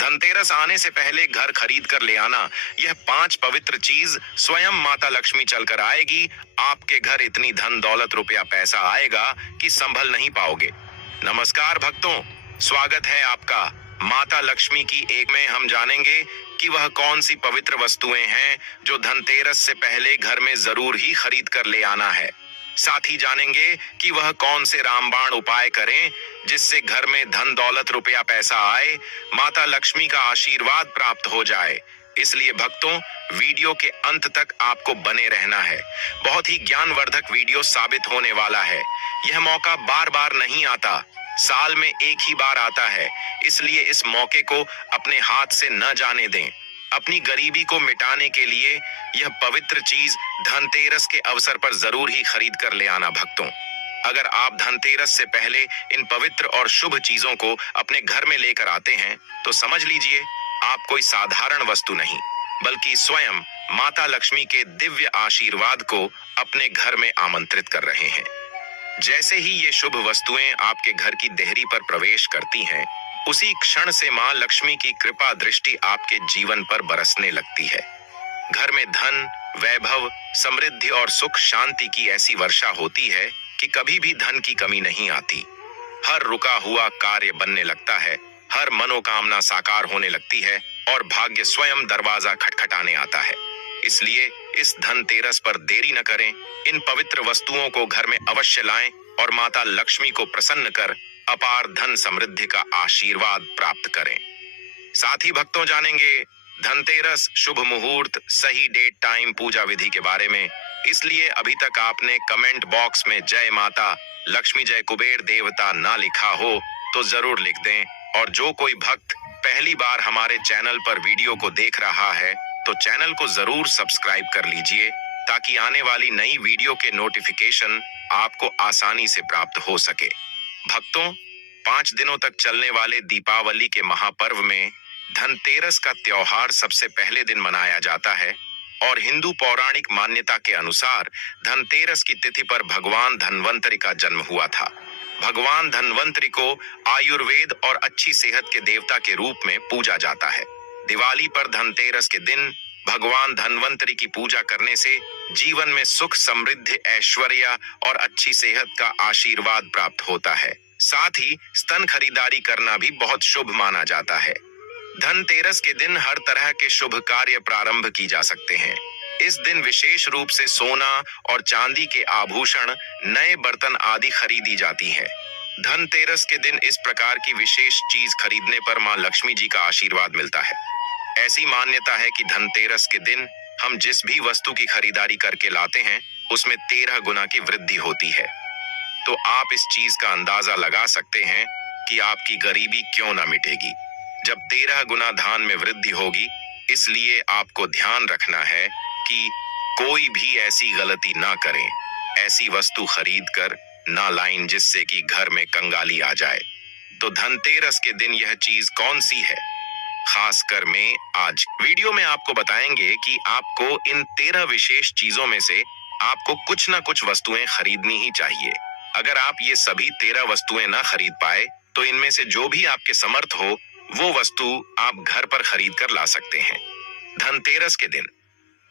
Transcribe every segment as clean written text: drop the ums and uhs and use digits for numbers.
धनतेरस आने से पहले घर खरीद कर ले आना। यह 5 पवित्र चीज स्वयं माता लक्ष्मी चलकर आएगी। आपके घर इतनी धन दौलत रुपया पैसा आएगा कि संभल नहीं पाओगे। नमस्कार भक्तों, स्वागत है आपका माता लक्ष्मी की एक में। हम जानेंगे कि वह कौन सी पवित्र वस्तुएं हैं जो धनतेरस से पहले घर में जरूर ही खरीद कर ले आना है। साथ ही जानेंगे कि वह कौन से रामबाण उपाय करें जिससे घर में धन दौलत रुपया पैसा आए, माता लक्ष्मी का आशीर्वाद प्राप्त हो जाए। इसलिए भक्तों, वीडियो के अंत तक आपको बने रहना है। बहुत ही ज्ञानवर्धक वीडियो साबित होने वाला है। यह मौका बार बार नहीं आता, साल में एक ही बार आता है। इसलिए इस मौके को अपने हाथ से न जाने दें। अपनी गरीबी को मिटाने के लिए यह पवित्र चीज धनतेरस के अवसर पर जरूर ही खरीद कर ले आना भक्तों। अगर आप धनतेरस से पहले इन पवित्र और शुभ चीजों को अपने घर में लेकर आते हैं तो समझ लीजिए आप कोई साधारण वस्तु नहीं बल्कि स्वयं माता लक्ष्मी के दिव्य आशीर्वाद को अपने घर में आमंत्रित कर रहे हैं। जैसे ही ये शुभ वस्तुएं आपके घर की देहरी पर प्रवेश करती हैं, उसी क्षण से मां लक्ष्मी की कृपा दृष्टि आपके जीवन पर बरसने लगती है। घर में धन, वैभव, समृद्धि और सुख शांति की ऐसी वर्षा होती है कि कभी भी धन की कमी नहीं आती। हर रुका हुआ कार्य बनने लगता है, हर मनोकामना साकार होने लगती है और भाग्य स्वयं दरवाजा खटखटाने आता है। इसलिए इस धनतेरस पर देरी न करें, इन पवित्र वस्तुओं को घर में अवश्य लाएं और माता लक्ष्मी को प्रसन्न कर अपार धन समृद्धि का आशीर्वाद प्राप्त करें। साथ ही भक्तों जानेंगे धनतेरस, शुभ मुहूर्त, सही डेट, टाइम, पूजा विधि के बारे में। इसलिए अभी तक आपने कमेंट बॉक्स में जय माता लक्ष्मी, जय कुबेर देवता ना लिखा हो तो जरूर लिख दें। और जो कोई भक्त पहली बार हमारे चैनल पर वीडियो को देख रहा है तो चैनल को जरूर सब्सक्राइब कर लीजिए ताकि आने वाली नई वीडियो के नोटिफिकेशन आपको आसानी से प्राप्त हो सके। भक्तों, 5 दिनों तक चलने वाले दीपावली के महापर्व में धनतेरस का त्योहार सबसे पहले दिन मनाया जाता है और हिंदू पौराणिक मान्यता के अनुसार धनतेरस की तिथि पर भगवान धन्वंतरि का जन्म हुआ था। भगवान धन्वंतरि को आयुर्वेद और अच्छी सेहत के देवता के रूप में पूजा जाता है। दिवाली पर धनतेरस के दिन भगवान धन्वंतरि की पूजा करने से जीवन में सुख, समृद्धि, ऐश्वर्य और अच्छी सेहत का आशीर्वाद प्राप्त होता है। साथ ही स्तन खरीदारी करना भी बहुत शुभ माना जाता है। धनतेरस के दिन हर तरह के शुभ कार्य प्रारंभ की जा सकते हैं। इस दिन विशेष रूप से सोना और चांदी के आभूषण, नए बर्तन आदि खरीदी जाती हैं। धनतेरस के दिन इस प्रकार की विशेष चीज खरीदने पर मां लक्ष्मी जी का आशीर्वाद मिलता है। ऐसी मान्यता है कि धनतेरस के दिन हम जिस भी वस्तु की खरीदारी करके लाते हैं उसमें 13 गुना की वृद्धि होती है। तो आप इस चीज का अंदाजा लगा सकते हैं कि आपकी गरीबी क्यों ना मिटेगी जब 13 गुना धन में वृद्धि होगी। इसलिए आपको ध्यान रखना है कि कोई भी ऐसी गलती ना करें, ऐसी वस्तु खरीद कर ना लाएं जिससे कि घर में कंगाली आ जाए। तो धनतेरस के दिन यह चीज कौन सी है, खासकर में आज वीडियो में आपको बताएंगे कि आपको इन 13 विशेष चीजों में से आपको कुछ ना कुछ वस्तुएं खरीदनी ही चाहिए। अगर आप ये सभी 13 वस्तुएं ना खरीद पाए तो इनमें से जो भी आपके समर्थ हो वो वस्तु आप घर पर खरीद कर ला सकते हैं। धनतेरस के दिन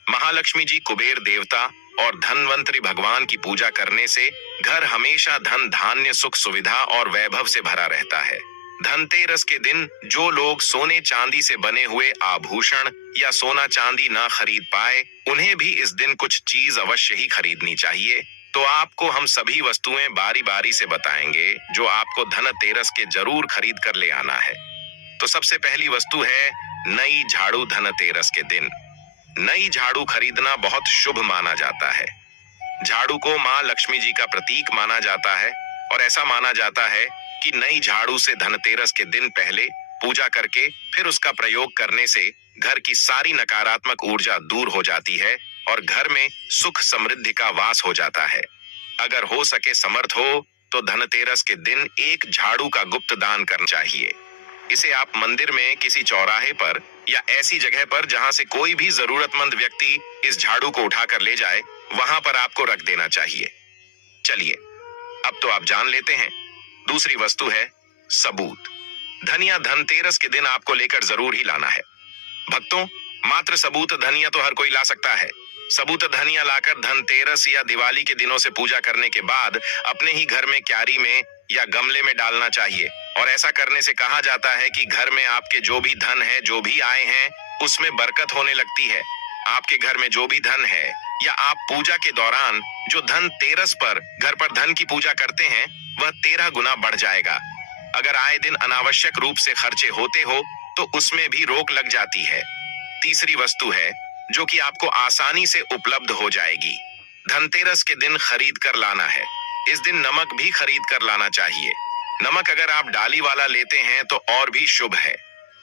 महालक्ष्मी जी, कुबेर देवता और धन्वंतरि भगवान की पूजा करने से घर हमेशा धन, धान्य, सुख, सुविधा और वैभव से भरा रहता है। धनतेरस के दिन जो लोग सोने चांदी से बने हुए आभूषण या सोना चांदी ना खरीद पाए उन्हें भी इस दिन कुछ चीज अवश्य ही खरीदनी चाहिए। तो आपको हम सभी वस्तुएं बारी बारी से बताएंगे जो आपको धनतेरस के जरूर खरीद कर ले आना है। तो सबसे पहली वस्तु है नई झाड़ू। धनतेरस के दिन नई झाड़ू खरीदना बहुत शुभ माना जाता है। झाड़ू को मां लक्ष्मी जी का प्रतीक माना जाता है और ऐसा माना जाता है कि नई झाड़ू से धनतेरस के दिन पहले पूजा करके फिर उसका प्रयोग करने से घर की सारी नकारात्मक ऊर्जा दूर हो जाती है और घर में सुख, समृद्धि का वास हो जाता है। अगर हो सके, समर्थ हो तो धनतेरस के दिन एक झाड़ू का गुप्त दान करना चाहिए। इसे आप मंदिर में, किसी चौराहे पर या ऐसी जगह पर जहां से कोई भी जरूरतमंद व्यक्ति इस झाड़ू को उठाकर ले जाए, वहां पर आपको रख देना चाहिए। चलिए अब तो आप जान लेते हैं। दूसरी वस्तु है सबूत। धनिया धनतेरस के दिन आपको लेकर जरूर ही लाना है। भक्तों, मात्र सबूत धनिया तो हर कोई ला सकता है। सबूत धनिया लाकर धनतेरस या दिवाली के दिनों से पूजा करने के बाद अपने ही घर में क्यारी में या गमले में डालना चाहिए। और ऐसा करने से कहा जाता है कि घर में आपके जो भी धन है, जो भी आए हैं, उसमें बरकत होने लगती है। आपके घर में जो भी धन है या आप पूजा के दौरान जो धनतेरस पर घर पर धन की पूजा करते हैं, वह 13 गुना बढ़ जाएगा। अगर आए दिन अनावश्यक रूप से खर्चे होते हो तो उसमें भी रोक लग जाती है। तीसरी वस्तु है जो कि आपको आसानी से उपलब्ध हो जाएगी। धनतेरस के दिन खरीद कर लाना है। इस दिन नमक भी खरीद कर लाना चाहिए। नमक अगर आप डाली वाला लेते हैं तो और भी शुभ है,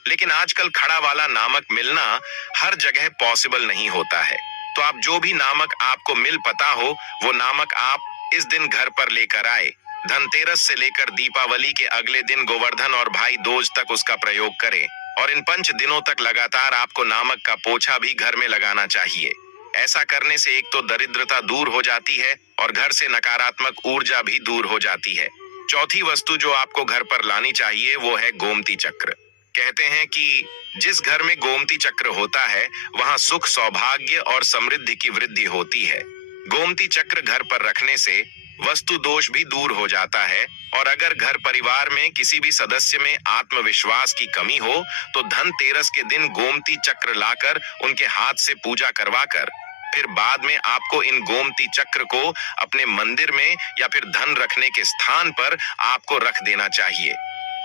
लेकिन आजकल खड़ा वाला नमक मिलना हर जगह पॉसिबल नहीं होता है। तो आप जो भी नमक आपको मिल पता हो, वो नमक आप इस दिन घर पर लेकर आए। धनतेरस से लेकर दीपावली के अगले दिन गोवर्धन और भाई दूज तक उसका प्रयोग करें। और इन 5 दिनों तक लगातार आपको नमक का पोछा भी घर में लगाना चाहिए। ऐसा करने से एक तो दरिद्रता दूर हो जाती है और घर से नकारात्मक ऊर्जा भी दूर हो जाती है। चौथी वस्तु जो आपको घर पर लानी चाहिए वो है गोमती चक्र। कहते हैं कि जिस घर में गोमती चक्र होता है वहां सुख, सौभाग्य और समृद्धि की वृद्धि होती है। गोमती चक्र घर पर रखने से वस्तु दोष भी दूर हो जाता है। और अगर घर परिवार में किसी भी सदस्य में आत्मविश्वास की कमी हो तो धनतेरस के दिन गोमती चक्र लाकर उनके हाथ से पूजा करवाकर फिर बाद में आपको इन गोमती चक्र को अपने मंदिर में या फिर धन रखने के स्थान पर आपको रख देना चाहिए।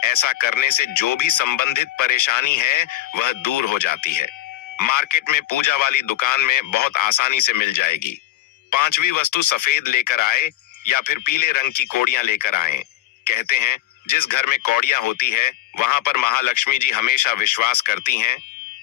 ऐसा करने से जो भी संबंधित परेशानी है वह दूर हो जाती है। मार्केट में पूजा वाली दुकान में बहुत आसानी से मिल जाएगी। पांचवी वस्तु सफेद लेकर आए या फिर पीले रंग की कौड़ियां लेकर आए। कहते हैं जिस घर में कौड़ियां होती है वहां पर महालक्ष्मी जी हमेशा विश्वास करती हैं।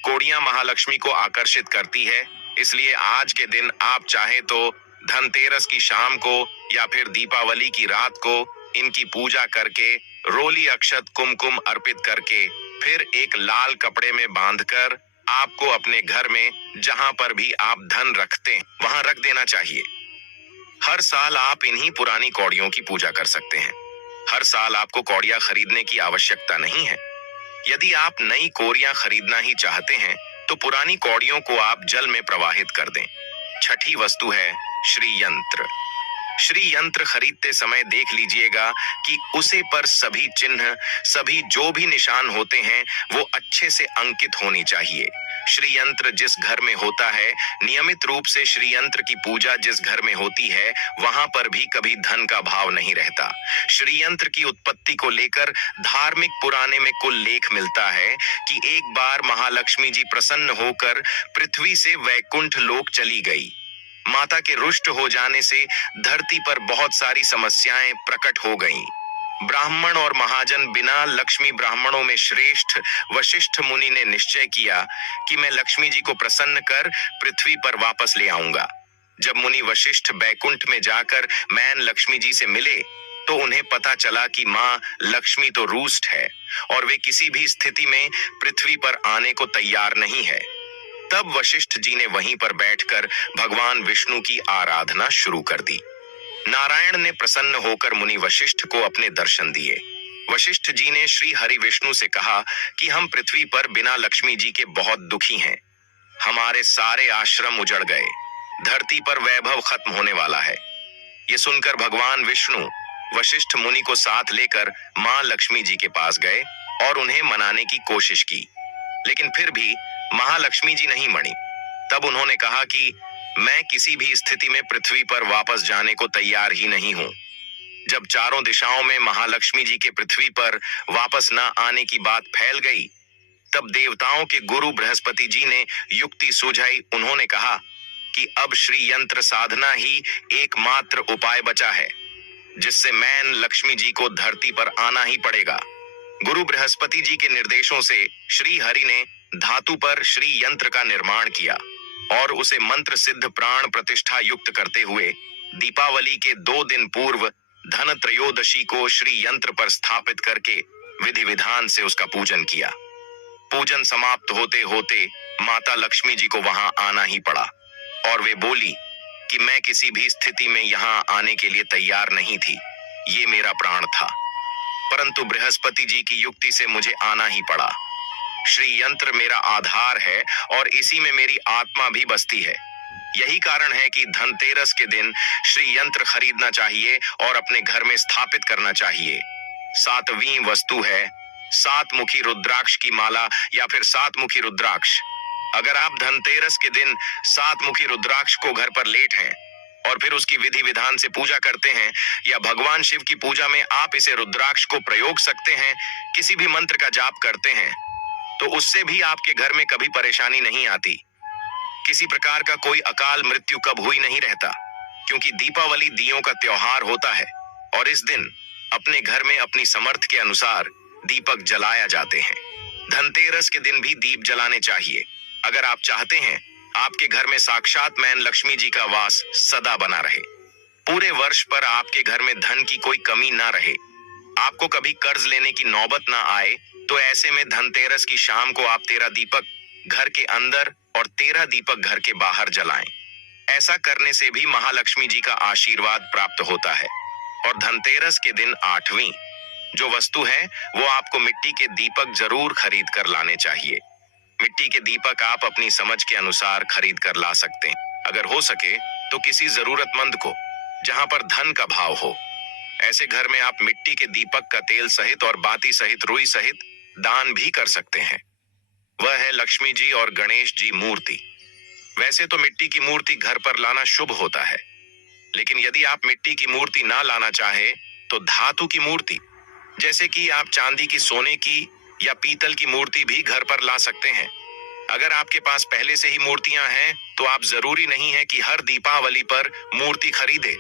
कौड़ियां महालक्ष्मी को आकर्षित करती है, इसलिए आज के दिन आप चाहे तो धनतेरस की शाम को या फिर दीपावली की रात को इनकी पूजा करके रोली, अक्षत, कुमकुम अर्पित करके फिर एक लाल कपड़े में बांधकर आपको अपने घर में जहां पर भी आप धन रखते हैं वहां रख देना चाहिए। हर साल आप इन्हीं पुरानी कौड़ियों की पूजा कर सकते हैं। हर साल आपको कौड़ियां खरीदने की आवश्यकता नहीं है। यदि आप नई कौड़ियां खरीदना ही चाहते हैं तो पुरानी कौड़ियों को आप जल में प्रवाहित कर दें। छठी वस्तु है श्री यंत्र। श्री यंत्र खरीदते समय देख लीजिएगा कि उसे पर सभी चिन्ह, सभी जो भी निशान होते हैं वो अच्छे से अंकित होनी चाहिए। श्री यंत्र जिस घर में होता है, नियमित रूप से श्री यंत्र की पूजा जिस घर में होती है वहां पर भी कभी धन का भाव नहीं रहता। श्री यंत्र की उत्पत्ति को लेकर धार्मिक पुराने में कुल लेख मिलता है कि एक बार महालक्ष्मी जी प्रसन्न होकर पृथ्वी से वैकुंठ लोक चली गई। माता के रुष्ट हो जाने से धरती पर बहुत सारी समस्याएं प्रकट हो गईं। ब्राह्मण और महाजन बिना लक्ष्मी ब्राह्मणों में श्रेष्ठ वशिष्ठ मुनि ने निश्चय किया कि मैं लक्ष्मी जी को प्रसन्न कर पृथ्वी पर वापस ले आऊंगा। जब मुनि वशिष्ठ बैकुंठ में जाकर मैन लक्ष्मी जी से मिले तो उन्हें पता चला कि माँ लक्ष्मी तो रुष्ट है और वे किसी भी स्थिति में पृथ्वी पर आने को तैयार नहीं है। तब वशिष्ठ जी ने वहीं पर बैठकर भगवान विष्णु की आराधना शुरू कर दी। नारायण ने प्रसन्न होकर मुनि वशिष्ठ को अपने दर्शन दिए। वशिष्ठ जी ने श्री हरि विष्णु से कहा कि हम पृथ्वी पर बिना लक्ष्मी जी के बहुत दुखी हैं। हमारे सारे आश्रम उजड़ गए, धरती पर वैभव खत्म होने वाला है। ये सुनकर भगवान विष्णु वशिष्ठ मुनि को साथ लेकर मां लक्ष्मी जी के पास गए और उन्हें मनाने की कोशिश की, लेकिन फिर भी महालक्ष्मी जी नहीं मनी। तब उन्होंने कहा कि मैं किसी भी स्थिति में पृथ्वी पर वापस जाने को तैयार ही नहीं हूं। जब चारों दिशाओं में महालक्ष्मी जी के पृथ्वी पर वापस न आने की बात फैल गई, तब देवताओं के गुरु बृहस्पति जी ने युक्ति सुझाई। उन्होंने कहा कि अब श्री यंत्र साधना ही एकमात्र उपाय बचा है, जिससे मैन लक्ष्मी जी को धरती पर आना ही पड़ेगा। गुरु बृहस्पति जी के निर्देशों से श्री हरि ने धातु पर श्री यंत्र का निर्माण किया और उसे मंत्र सिद्ध प्राण प्रतिष्ठा युक्त करते हुए दीपावली के 2 दिन पूर्व धन त्रयोदशी को श्री यंत्र पर स्थापित करके विधि विधान से उसका पूजन किया। पूजन समाप्त होते होते माता लक्ष्मी जी को वहां आना ही पड़ा और वे बोली कि मैं किसी भी स्थिति में यहाँ आने के लिए तैयार नहीं थी, ये मेरा प्राण था। परंतु बृहस्पति जी की युक्ति से मुझे आना ही पड़ा। श्री यंत्र मेरा आधार है और इसी में मेरी आत्मा भी बसती है। यही कारण है कि धनतेरस के दिन श्री यंत्र खरीदना चाहिए और अपने घर में स्थापित करना चाहिए। सातवीं वस्तु है सात मुखी रुद्राक्ष की माला या फिर सात मुखी रुद्राक्ष। अगर आप धनतेरस के दिन सात मुखी रुद्राक्ष को घर पर लेट हैं और फिर उसकी विधि विधान से पूजा करते हैं, या भगवान शिव की पूजा में आप इसे रुद्राक्ष को प्रयोग सकते हैं, किसी भी मंत्र का जाप करते हैं, तो उससे भी आपके घर में कभी परेशानी नहीं आती। किसी प्रकार का कोई अकाल मृत्यु कब हुई नहीं रहता, क्योंकि दीपावली दियों का त्योहार होता है और इस दिन अपने घर में अपनी समर्थ के अनुसार दीपक जलाया जाते हैं। धनतेरस के दिन भी दीप जलाने चाहिए अगर आप चाहते हैं आपके घर में साक्षात मैन लक्ष्मी जी का वास सदा बना रहे, पूरे वर्ष पर आपके घर में धन की कोई कमी ना रहे, आपको कभी कर्ज लेने की नौबत ना आए, तो ऐसे में धनतेरस की शाम को आप 13 दीपक घर के अंदर और 13 दीपक घर के बाहर जलाएं। ऐसा करने से भी महालक्ष्मी जी का आशीर्वाद प्राप्त होता है। और धनतेरस के दिन आठवीं जो वस्तु है वो आपको मिट्टी के दीपक जरूर खरीद कर लाने चाहिए। मिट्टी के दीपक आप अपनी समझ के अनुसार खरीद कर ला सकते हैं। अगर हो सके तो किसी जरूरतमंद को, जहां पर धन का भाव हो, ऐसे घर में आप मिट्टी के दीपक का तेल सहित और बाती सहित रुई सहित दान भी कर सकते हैं। वह है लक्ष्मी जी और गणेश जी मूर्ति। वैसे तो मिट्टी की मूर्ति घर पर लाना शुभ होता है, लेकिन यदि आप मिट्टी की मूर्ति ना लाना चाहे तो धातु की मूर्ति, जैसे कि आप चांदी की, सोने की या पीतल की मूर्ति भी घर पर ला सकते हैं। अगर आपके पास पहले से ही मूर्तियां हैं तो आप जरूरी नहीं है कि हर दीपावली पर मूर्ति खरीदे।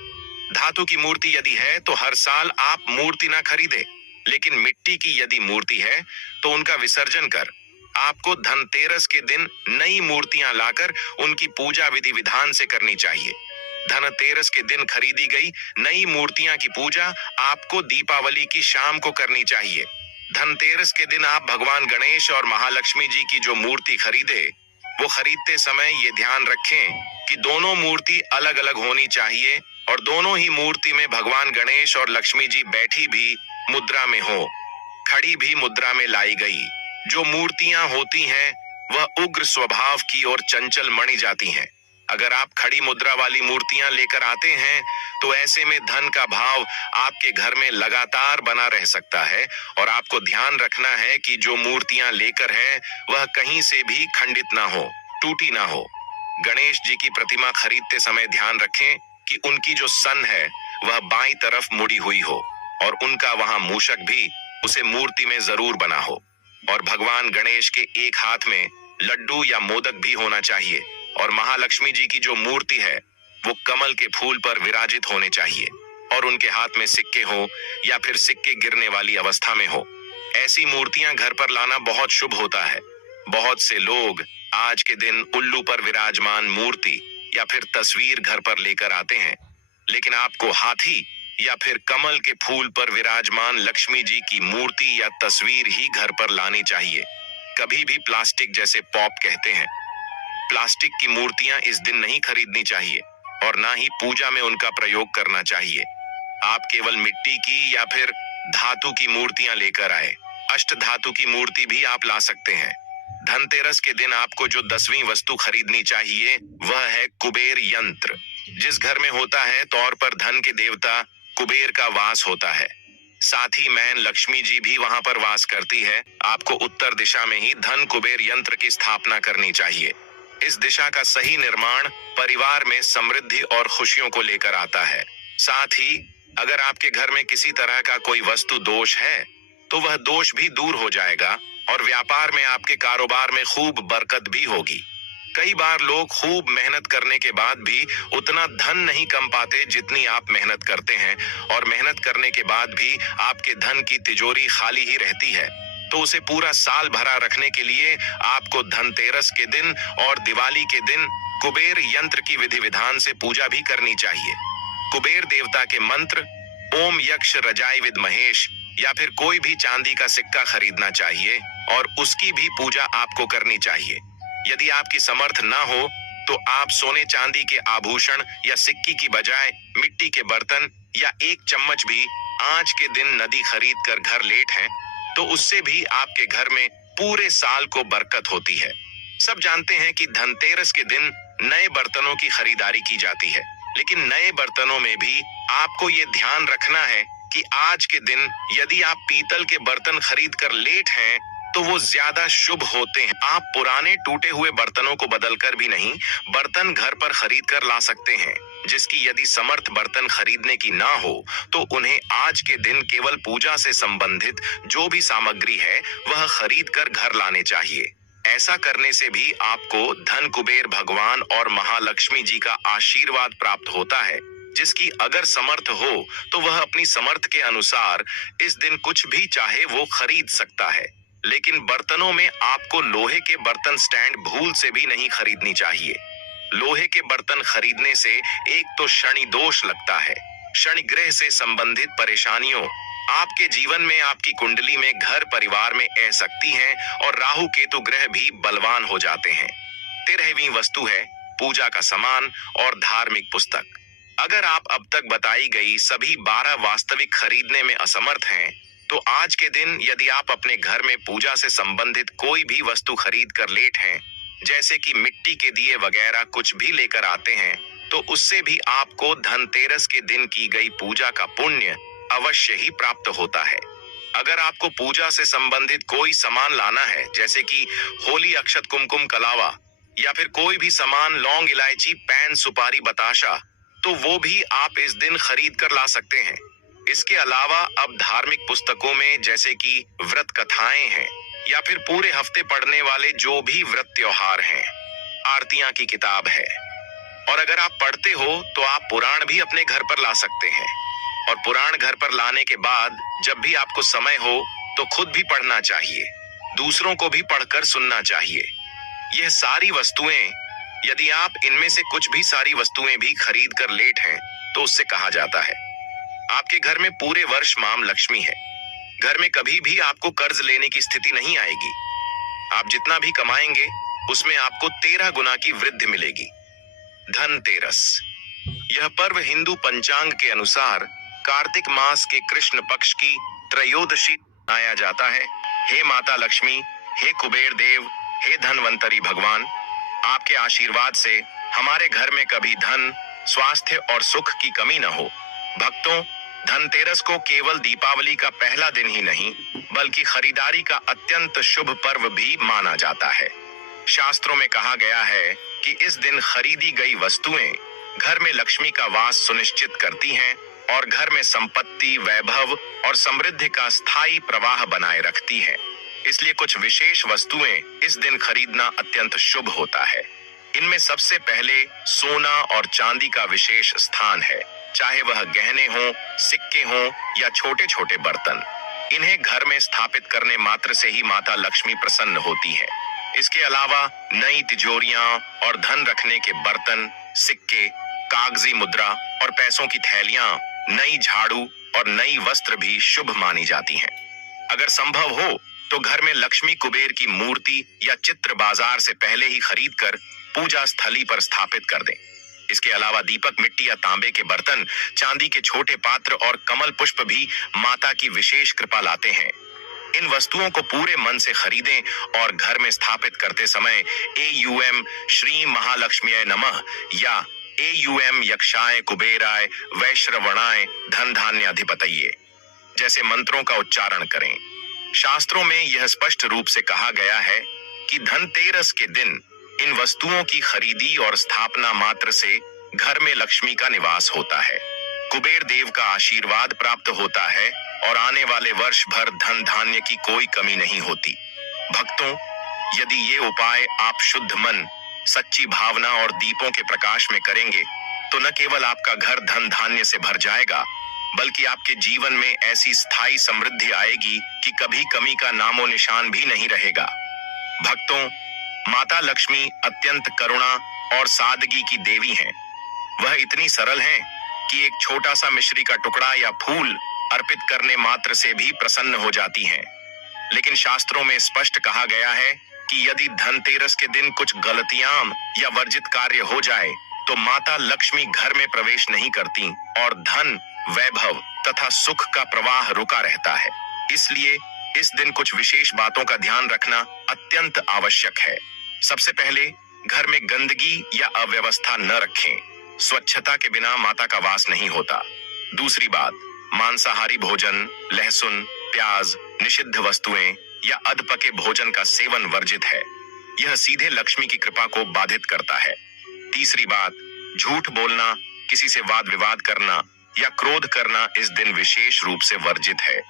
धातु की मूर्ति यदि है तो हर साल आप मूर्ति ना खरीदे, लेकिन मिट्टी की यदि मूर्ति है तो उनका विसर्जन कर आपको धनतेरस के दिन नई मूर्तियां लाकर उनकी पूजा विधि विधान से करनी चाहिए। धनतेरस के दिन खरीदी गई नई मूर्तियां की पूजा आपको दीपावली की शाम को करनी चाहिए। धनतेरस के दिन आप भगवान गणेश और महालक्ष्मी जी की जो मूर्ति खरीदे, वो खरीदते समय ये ध्यान रखें कि दोनों मूर्ति अलग अलग होनी चाहिए और दोनों ही मूर्ति में भगवान गणेश और लक्ष्मी जी बैठी भी मुद्रा में हो, खड़ी भी मुद्रा में लाई गई। जो मूर्तियां होती हैं वह उग्र स्वभाव की और चंचल मणि जाती हैं। अगर आप खड़ी मुद्रा वाली मूर्तियां लेकर आते हैं तो ऐसे में धन का भाव आपके घर में लगातार बना रह सकता है। और आपको ध्यान रखना है कि जो मूर्तियां लेकर हैं वह कहीं से भी खंडित ना हो, टूटी ना हो। गणेश जी की प्रतिमा खरीदते समय ध्यान रखें कि उनकी जो सन है वह बाईं तरफ मुड़ी हुई हो और उनका वहां मूषक भी उसे मूर्ति में जरूर बना हो। और भगवान गणेश के एक हाथ में लड्डू या मोदक भी होना चाहिए। और महालक्ष्मी जी की जो मूर्ति है वो कमल के फूल पर विराजित होने चाहिए और उनके हाथ में सिक्के हो या फिर सिक्के गिरने वाली अवस्था में हो। ऐसी मूर्तियां घर पर लाना बहुत शुभ होता है। बहुत से लोग आज के दिन उल्लू पर विराजमान मूर्ति या फिर तस्वीर घर पर लेकर आते हैं, लेकिन आपको हाथी या फिर कमल के फूल पर विराजमान लक्ष्मी जी की मूर्ति या तस्वीर ही घर पर लानी चाहिए। कभी भी प्लास्टिक, जैसे पॉप कहते हैं, प्लास्टिक की मूर्तियां इस दिन नहीं खरीदनी चाहिए और ना ही पूजा में उनका प्रयोग करना चाहिए। आप केवल मिट्टी की या फिर धातु की मूर्तियां लेकर आए। अष्ट धातु की मूर्ति भी आप ला सकते हैं। धनतेरस के दिन आपको जो 10वीं वस्तु खरीदनी चाहिए वह है कुबेर यंत्र। जिस घर में होता है तौर पर धन के देवता कुबेर का वास होता है, साथ ही मैन लक्ष्मी जी भी वहां पर वास करती है। आपको उत्तर दिशा में ही धन कुबेर यंत्र की स्थापना करनी चाहिए। इस दिशा का सही निर्माण परिवार में समृद्धि और खुशियों को लेकर आता है। साथ ही अगर आपके घर में किसी तरह का कोई वस्तु दोष है तो वह दोष भी दूर हो जाएगा और व्यापार में, आपके कारोबार में खूब बरकत भी होगी। कई बार लोग खूब मेहनत करने के बाद भी उतना धन नहीं कम पाते जितनी आप मेहनत करते हैं, और मेहनत करने के बाद भी आपके धन की तिजोरी खाली ही रहती है। तो उसे पूरा साल भरा रखने के लिए आपको धनतेरस के दिन और दिवाली के दिन कुबेर यंत्र की विधि विधान से पूजा भी करनी चाहिए। कुबेर देवता के मंत्र ओम यक्ष रजाई विद महेश या फिर कोई भी चांदी का सिक्का खरीदना चाहिए और उसकी भी पूजा आपको करनी चाहिए। यदि आपकी समर्थ ना हो तो आप सोने चांदी के आभूषण या सिक्की की बजाय मिट्टी के बर्तन या एक चम्मच भी आज के दिन नदी खरीद कर घर लेट हैं, तो उससे भी आपके घर में पूरे साल को बरकत होती है। सब जानते हैं कि धनतेरस के दिन नए बर्तनों की खरीदारी की जाती है, लेकिन नए बर्तनों में भी आपको ये ध्यान रखना है कि आज के दिन यदि आप पीतल के बर्तन खरीद कर लेट हैं, तो वो ज्यादा शुभ होते हैं। आप पुराने टूटे हुए बर्तनों को बदलकर भी नहीं, बर्तन घर पर खरीद कर ला सकते हैं, जिसकी यदि समर्थ बर्तन खरीदने की ना हो तो उन्हें आज के दिन केवल पूजा से संबंधित जो भी सामग्री है वह खरीद कर घर लाने चाहिए। ऐसा करने से भी आपको धन कुबेर भगवान और महालक्ष्मी जी का आशीर्वाद प्राप्त होता है, जिसकी अगर समर्थ हो तो वह अपनी समर्थ के अनुसार इस दिन कुछ भी चाहे वो खरीद सकता है। लेकिन बर्तनों में आपको लोहे के बर्तन स्टैंड भूल से भी नहीं खरीदनी चाहिए। लोहे के बर्तन खरीदने से एक तो शनि दोष लगता है, शनि ग्रह से संबंधित परेशानियों, आपके जीवन में आपकी कुंडली में घर परिवार में आ सकती हैं और राहु केतु ग्रह भी बलवान हो जाते हैं। 13वीं वस्तु है पूजा का सामान और धार्मिक पुस्तक। अगर आप अब तक बताई गई सभी 12 वास्तविक खरीदने में असमर्थ हैं, तो आज के दिन यदि आप अपने घर में पूजा से संबंधित कोई भी वस्तु खरीद कर लेट हैं, जैसे कि मिट्टी के दिए वगैरह कुछ भी लेकर आते हैं, तो उससे भी आपको धनतेरस के दिन की गई पूजा का पुण्य अवश्य ही प्राप्त होता है। अगर आपको पूजा से संबंधित कोई सामान लाना है, जैसे कि होली अक्षत कुमकुम कलावा या फिर कोई भी सामान लौंग इलायची पैन सुपारी बताशा, तो वो भी आप इस दिन खरीद कर ला सकते हैं। इसके अलावा अब धार्मिक पुस्तकों में जैसे कि व्रत कथाएं हैं या फिर पूरे हफ्ते पढ़ने वाले जो भी व्रत त्योहार हैं, आरतियां की किताब है, और अगर आप पढ़ते हो तो आप पुराण भी अपने घर पर ला सकते हैं। और पुराण घर पर लाने के बाद जब भी आपको समय हो तो खुद भी पढ़ना चाहिए, दूसरों को भी पढ़कर सुनना चाहिए। यह सारी वस्तुएं, यदि आप इनमें से कुछ भी सारी वस्तुएं भी खरीद कर लेट हैं, तो उससे कहा जाता है आपके घर में पूरे वर्ष मां लक्ष्मी है। घर में कभी भी आपको कर्ज लेने की स्थिति नहीं आएगी। आप जितना भी कमाएंगे उसमें आपको 13 गुना की वृद्धि मिलेगी। धनतेरस, यह पर्व हिंदू पंचांग के अनुसार कार्तिक मास के कृष्ण पक्ष की त्रयोदशी मनाया जाता है। हे माता लक्ष्मी, हे कुबेर देव, हे धनवंतरी भगवान, आपके आशीर्वाद से हमारे घर में कभी धन, स्वास्थ्य और सुख की कमी न हो। भक्तों, धनतेरस को केवल दीपावली का पहला दिन ही नहीं, बल्कि खरीदारी का अत्यंत शुभ पर्व भी माना जाता है। शास्त्रों में कहा गया है कि इस दिन खरीदी गई वस्तुएं घर में लक्ष्मी का वास सुनिश्चित करती हैं और घर में संपत्ति, वैभव और समृद्धि का स्थायी प्रवाह बनाए रखती हैं। इसलिए कुछ विशेष वस्तुएं इस दिन खरीदना अत्यंत शुभ होता है। इनमें सबसे पहले सोना और चांदी का विशेष स्थान है, चाहे वह गहने हों, सिक्के हों या छोटे छोटे बर्तन। इन्हें घर में स्थापित करने मात्र से ही माता लक्ष्मी प्रसन्न होती है। इसके अलावा नई तिजोरियां और धन रखने के बर्तन, सिक्के, कागजी मुद्रा और पैसों की थैलियां, नई झाड़ू और नई वस्त्र भी शुभ मानी जाती हैं। अगर संभव हो तो घर में लक्ष्मी कुबेर की मूर्ति या चित्र बाजार से पहले ही खरीद कर पूजा स्थली पर स्थापित कर दें। इसके अलावा दीपक, मिट्टी या तांबे के बर्तन, चांदी के छोटे पात्र और कमल पुष्प भी माता की विशेष कृपा लाते हैं। इन वस्तुओं को पूरे मन से खरीदें और घर में स्थापित करते समय AUM श्री महालक्ष्मीय नमः या AUM यक्षाय कुबेराय वैश्रवणाय धन धान्याधिपतये जैसे मंत्रों का उच्चारण करें। शास्त्रों में यह स्पष्ट रूप से कहा गया है कि धनतेरस के दिन इन वस्तुओं की खरीदी और स्थापना मात्र से घर में लक्ष्मी का निवास होता है, कुबेर देव का आशीर्वाद प्राप्त होता है और आने वाले वर्ष भर धन धान्य की कोई कमी नहीं होती। भक्तों, यदि ये उपाय आप शुद्ध मन, सच्ची भावना और दीपों के प्रकाश में करेंगे तो न केवल आपका घर धन धान्य से भर जाएगा, बल्कि आपके जीवन में ऐसी स्थायी समृद्धि आएगी कि कभी कमी का नामो निशान भी नहीं रहेगा। भक्तों, माता लक्ष्मी अत्यंत करुणा और सादगी की देवी हैं। वह इतनी सरल हैं कि एक छोटा सा मिश्री का टुकड़ा या फूल अर्पित करने मात्र से भी प्रसन्न हो जाती हैं। लेकिन शास्त्रों में स्पष्ट कहा गया है कि यदि धनतेरस के दिन कुछ गलतियां या वर्जित कार्य हो जाए तो माता लक्ष्मी घर में प्रवेश नहीं करती और धन, वैभव तथा सुख का प्रवाह रुका रहता है। इसलिए इस दिन कुछ विशेष बातों का ध्यान रखना अत्यंत आवश्यक है। सबसे पहले, घर में गंदगी या अव्यवस्था न रखें। स्वच्छता के बिना माता का वास नहीं होता। दूसरी बात, मांसाहारी भोजन, लहसुन, प्याज, निषिद्ध वस्तुएं या अधपके भोजन का सेवन वर्जित है। यह सीधे लक्ष्मी की कृपा को बाधित करता है। तीसरी बात, झूठ बोलना, किसी से वाद विवाद करना या क्रोध करना इस दिन विशेष रूप से वर्जित है,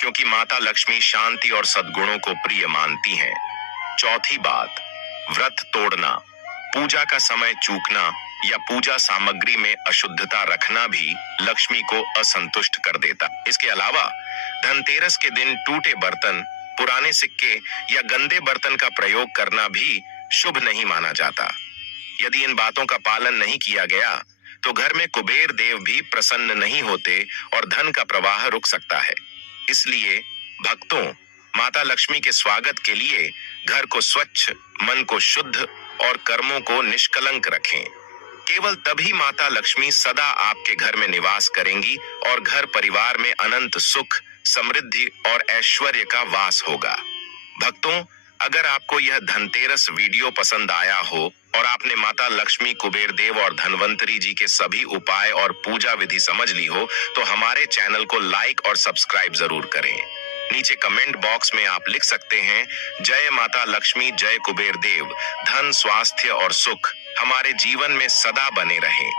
क्योंकि माता लक्ष्मी शांति और सद्गुणों को प्रिय मानती हैं। चौथी बात, व्रत तोड़ना, पूजा का समय चूकना या पूजा सामग्री में अशुद्धता रखना भी लक्ष्मी को असंतुष्ट कर देता। इसके अलावा धनतेरस के दिन टूटे बर्तन, पुराने सिक्के या गंदे बर्तन का प्रयोग करना भी शुभ नहीं माना जाता। यदि इन बातों का पालन नहीं किया गया तो घर में कुबेर देव भी प्रसन्न नहीं होते और धन का प्रवाह रुक सकता है। इसलिए भक्तों, माता लक्ष्मी के स्वागत के लिए घर को स्वच्छ, मन को शुद्ध और कर्मों को निष्कलंक रखें। केवल तभी माता लक्ष्मी सदा आपके घर में निवास करेंगी और घर परिवार में अनंत सुख, समृद्धि और ऐश्वर्य का वास होगा। भक्तों, अगर आपको यह धनतेरस वीडियो पसंद आया हो और आपने माता लक्ष्मी, कुबेर देव और धनवंतरी जी के सभी उपाय और पूजा विधि समझ ली हो तो हमारे चैनल को लाइक और सब्सक्राइब जरूर करें। नीचे कमेंट बॉक्स में आप लिख सकते हैं, जय माता लक्ष्मी, जय कुबेर देव, धन, स्वास्थ्य और सुख हमारे जीवन में सदा बने रहें।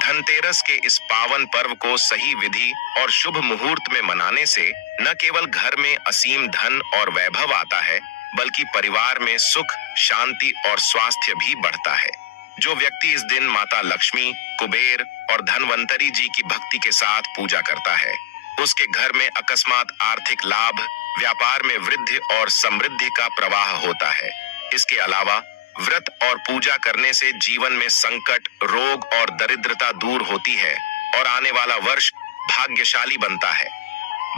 धनतेरस के इस पावन पर्व को सही विधि और शुभ मुहूर्त में मनाने से न केवल घर में असीम धन और वैभव आता है, बल्कि परिवार में सुख, शांति और स्वास्थ्य भी बढ़ता है। जो व्यक्ति इस दिन माता लक्ष्मी, कुबेर और धनवंतरी जी की भक्ति के साथ पूजा करता है, उसके घर में अकस्मात आर्थिक लाभ, व्यापार में वृद्धि और समृद्धि का प्रवाह होता है। इसके अलावा व्रत और पूजा करने से जीवन में संकट, रोग और दरिद्रता दूर होती है और आने वाला वर्ष भाग्यशाली बनता है।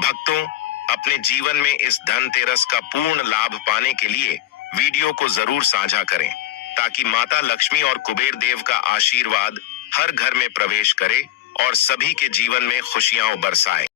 भक्तों, अपने जीवन में इस धनतेरस का पूर्ण लाभ पाने के लिए वीडियो को जरूर साझा करें, ताकि माता लक्ष्मी और कुबेर देव का आशीर्वाद हर घर में प्रवेश करे और सभी के जीवन में खुशियां बरसाए।